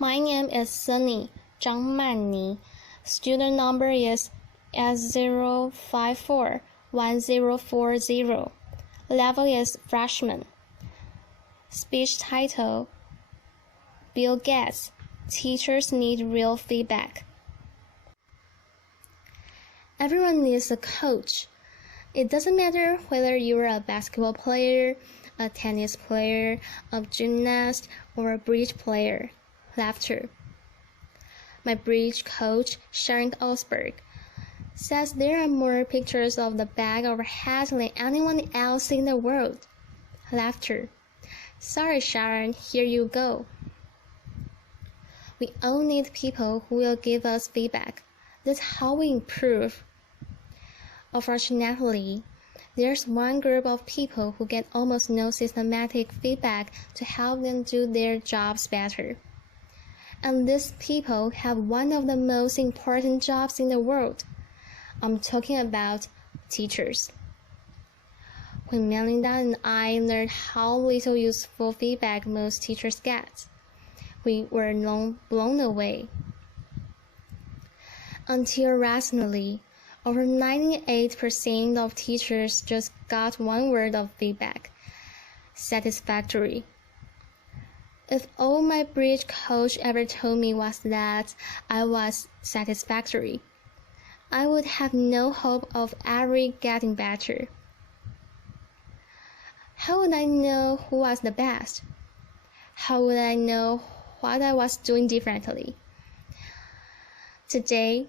My name is Sunny Zhang Manni. Student number is S0541040. Level is freshman. Speech title: Bill Gates. Teachers need real feedback. Everyone needs a coach. It doesn't matter whether you're a basketball player, a tennis player, a gymnast, or a bridge player. Laughter. My bridge coach, Sharon Osberg, says there are more pictures of the back of her head than anyone else in the world. Laughter. Sorry, Sharon, here you go. We all need people who will give us feedback. That's how we improve. Unfortunately, there's one group of people who get almost no systematic feedback to help them do their jobs better. And these people have one of the most important jobs in the world. I'm talking about teachers. When Melinda and I learned how little useful feedback most teachers get, we were blown away. Until recently, over 98% of teachers just got one word of feedback: satisfactory. If all my bridge coach ever told me was that I was satisfactory, I would have no hope of ever getting better. How would I know who was the best? How would I know what I was doing differently? Today,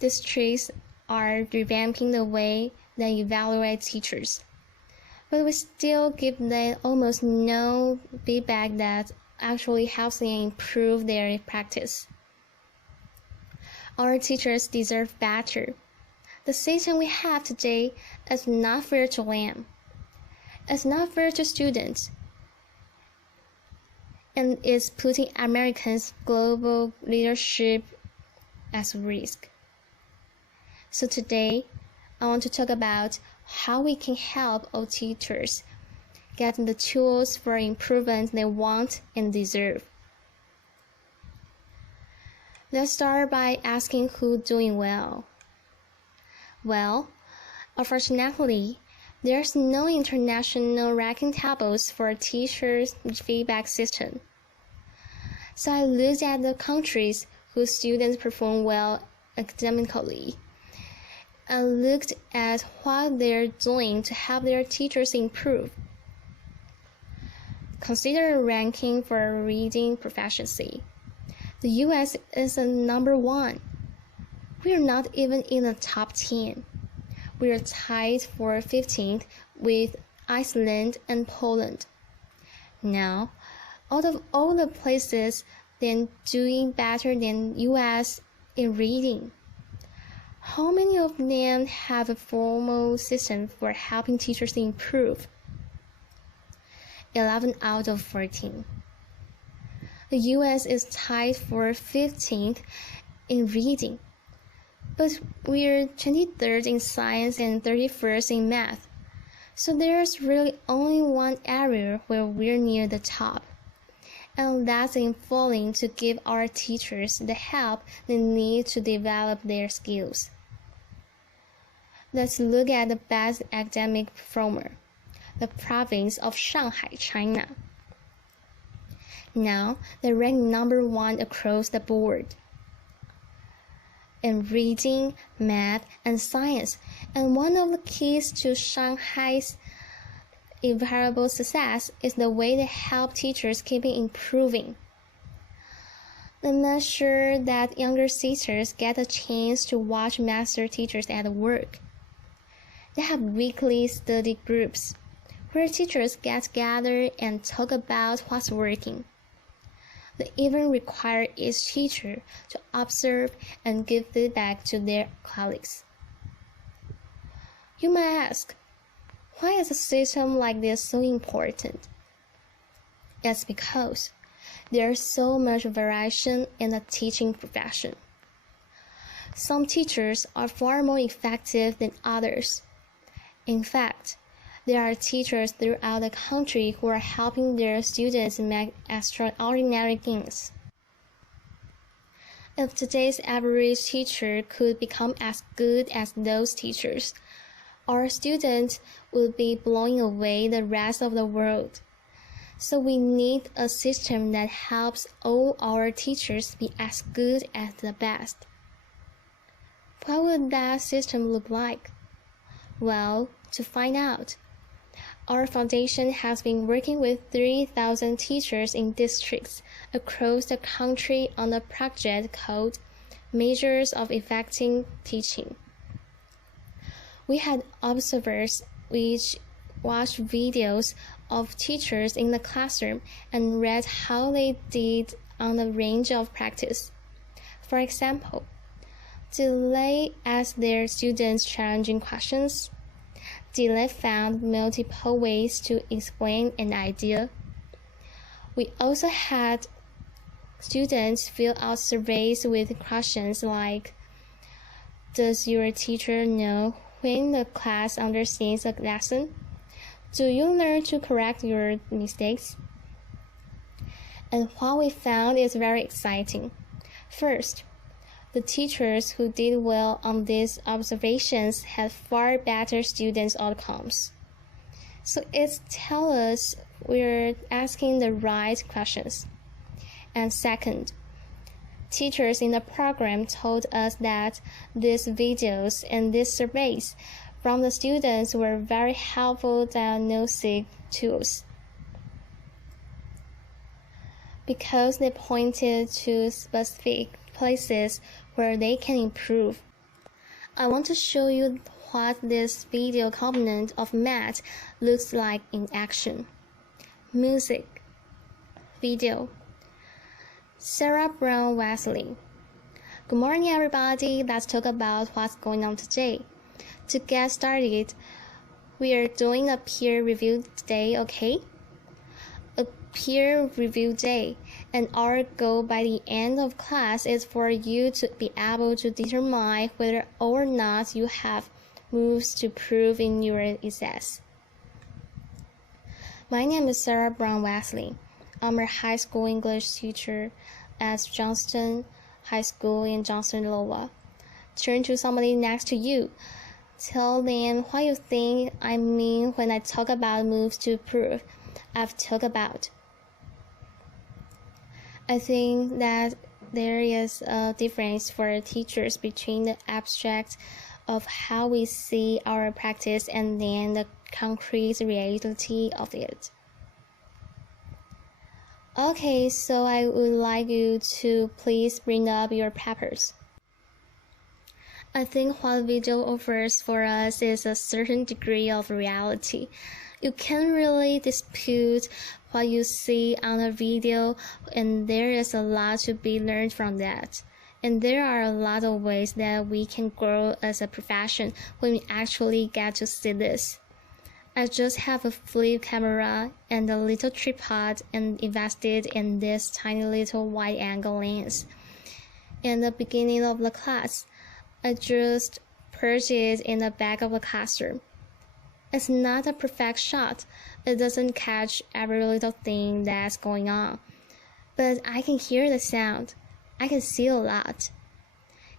districts are revamping the way they evaluate teachers, but we still give them almost no feedback that actually helps them improve their practice. Our teachers deserve better. The system we have today is not fair to them. It's not fair to students, and it's putting Americans' global leadership at risk. So today, I want to talk about how we can help our teachers get the tools for improvement they want and deserve. Let's start by asking who's doing well. Well, unfortunately, there's no international ranking tables for a teacher's feedback system. So I looked at the countries whose students perform well academically. I looked at what they're doing to help their teachers improve. Consider a ranking for reading proficiency. The US is number 1. We are not even in the top 10. We are tied for 15th with Iceland and Poland. Now, out of all the places then doing better than US in reading, how many of them have a formal system for helping teachers improve? 11 out of 14. The US is tied for 15th in reading, but we're 23rd in science and 31st in math. So there's really only one area where we're near the top, and that's in failing to give our teachers the help they need to develop their skills. Let's look at the best academic performer, the province of Shanghai, China. Now, they rank number 1 across the board in reading, math, and science, and one of the keys to Shanghai's invariable success is the way they help teachers keep improving. They make sure that younger sisters get a chance to watch master teachers at work. They have weekly study groups where teachers get together and talk about what's working. They even require each teacher to observe and give feedback to their colleagues. You might ask, why is a system like this so important? It's because there's so much variation in the teaching profession. Some teachers are far more effective than others. In fact, there are teachers throughout the country who are helping their students make extraordinary gains. If today's average teacher could become as good as those teachers, our students would be blowing away the rest of the world. So we need a system that helps all our teachers be as good as the best. What would that system look like? Well, to find out, our foundation has been working with 3,000 teachers in districts across the country on a project called Measures of Effective Teaching. We had observers which watched videos of teachers in the classroom and read how they did on a range of practice. For example, did they ask their students challenging questions? Did they find multiple ways to explain an idea? We also had students fill out surveys with questions like, does your teacher know when the class understands a lesson? Do you learn to correct your mistakes? And what we found is very exciting. First, the teachers who did well on these observations had far better student outcomes. So it tells us we're asking the right questions. And second, teachers in the program told us that these videos and these surveys from the students were very helpful diagnostic tools, because they pointed to specific places where they can improve. I want to show you what this video component of math looks like in action. Music. Video. Sarah Brown Wesley. Good morning, everybody. Let's talk about what's going on today. To get started, we are doing a peer review day, okay? A peer review day, and our goal by the end of class is for you to be able to determine whether or not you have moves to prove in your essays. My name is Sarah Brown Wesley. I'm a high school English teacher at Johnston High School in Johnston, Iowa. Turn to somebody next to you. Tell them what you think I mean when I talk about moves to prove I've talked about. I think that there is a difference for teachers between the abstract of how we see our practice and then the concrete reality of it. Okay, so I would like you to please bring up your papers. I think what video offers for us is a certain degree of reality. You can't really dispute what you see on a video, and there is a lot to be learned from that. And there are a lot of ways that we can grow as a profession when we actually get to see this. I just have a flip camera and a little tripod and invested in this tiny little wide-angle lens. In the beginning of the class, I just perched it in the back of the classroom. It's not a perfect shot. It doesn't catch every little thing that's going on. But I can hear the sound. I can see a lot.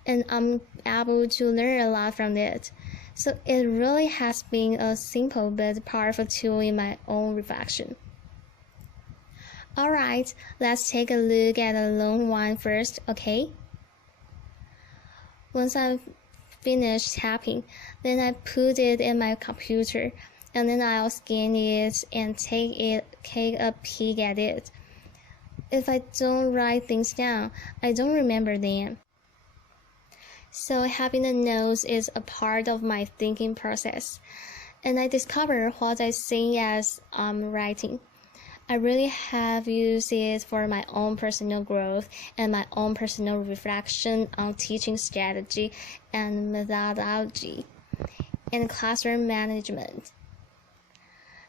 And I'm able to learn a lot from it. So it really has been a simple but powerful tool in my own reflection. Alright, let's take a look at a long one first, okay? Once I've finished tapping, then I put it in my computer, and then I'll scan it and take a peek at it. If I don't write things down, I don't remember them. So having a notes is a part of my thinking process, and I discover what I see as writing. I really have used it for my own personal growth and my own personal reflection on teaching strategy and methodology and classroom management,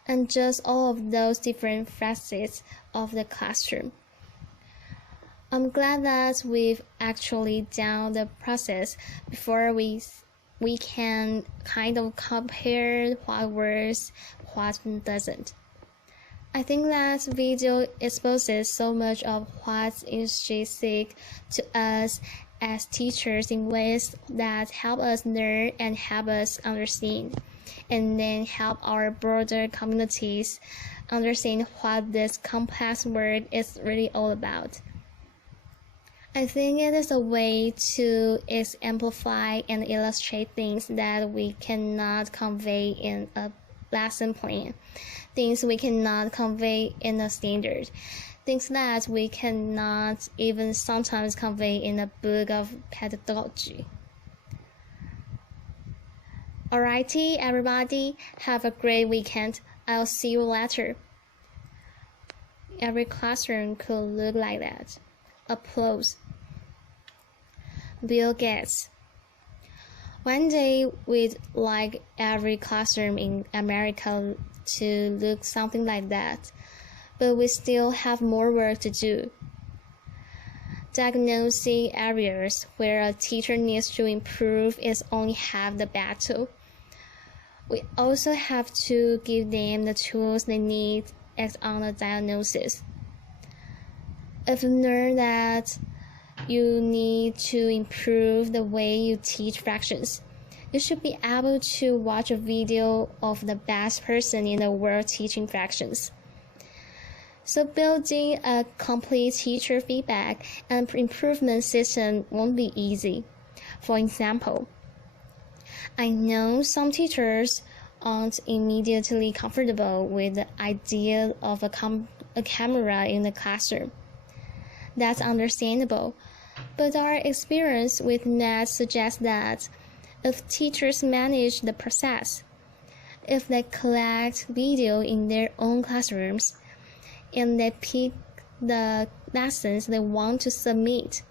and just all of those different facets of the classroom. I'm glad that we've actually done the process before we can kind of compare what works, what doesn't. I think that video exposes so much of what's intrinsic to us as teachers in ways that help us learn and help us understand, and then help our broader communities understand what this complex work is really all about. I think it is a way to exemplify and illustrate things that we cannot convey in a lesson plan, things we cannot convey in a standard, things that we cannot even sometimes convey in a book of pedagogy. Alrighty, everybody, have a great weekend. I'll see you later. Every classroom could look like that. Applause. Bill Gates. One day, we'd like every classroom in America to look something like that, but we still have more work to do. Diagnosing areas where a teacher needs to improve is only half the battle. We also have to give them the tools they need to act on the diagnosis. If you learn that you need to improve the way you teach fractions, you should be able to watch a video of the best person in the world teaching fractions. So building a complete teacher feedback and improvement system won't be easy. For example, I know some teachers aren't immediately comfortable with the idea of a camera in the classroom. That's understandable, but our experience with math suggests that if teachers manage the process, if they collect video in their own classrooms, and they pick the lessons they want to submit,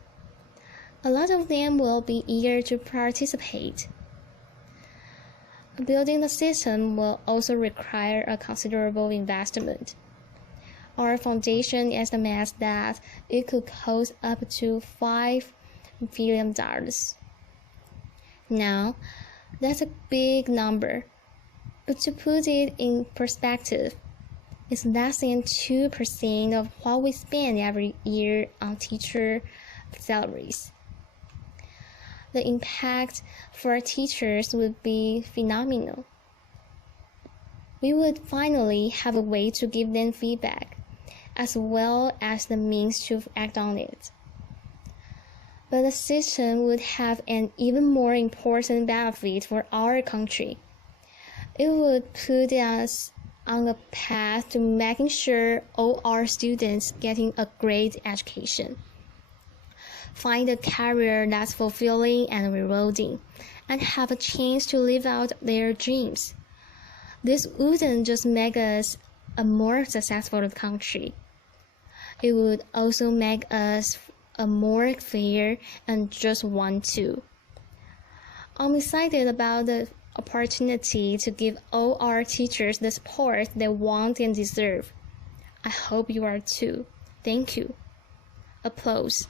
a lot of them will be eager to participate. Building the system will also require a considerable investment. Our foundation estimates that it could cost up to $5 billion. Now, that's a big number, but to put it in perspective, it's less than 2% of what we spend every year on teacher salaries. The impact for teachers would be phenomenal. We would finally have a way to give them feedback, as well as the means to act on it. But the system would have an even more important benefit for our country. It would put us on a path to making sure all our students getting a great education, find a career that's fulfilling and rewarding, and have a chance to live out their dreams. This wouldn't just make us a more successful country. It would also make us a more fair and just one too. I'm excited about the opportunity to give all our teachers the support they want and deserve. I hope you are too. Thank you. Applause.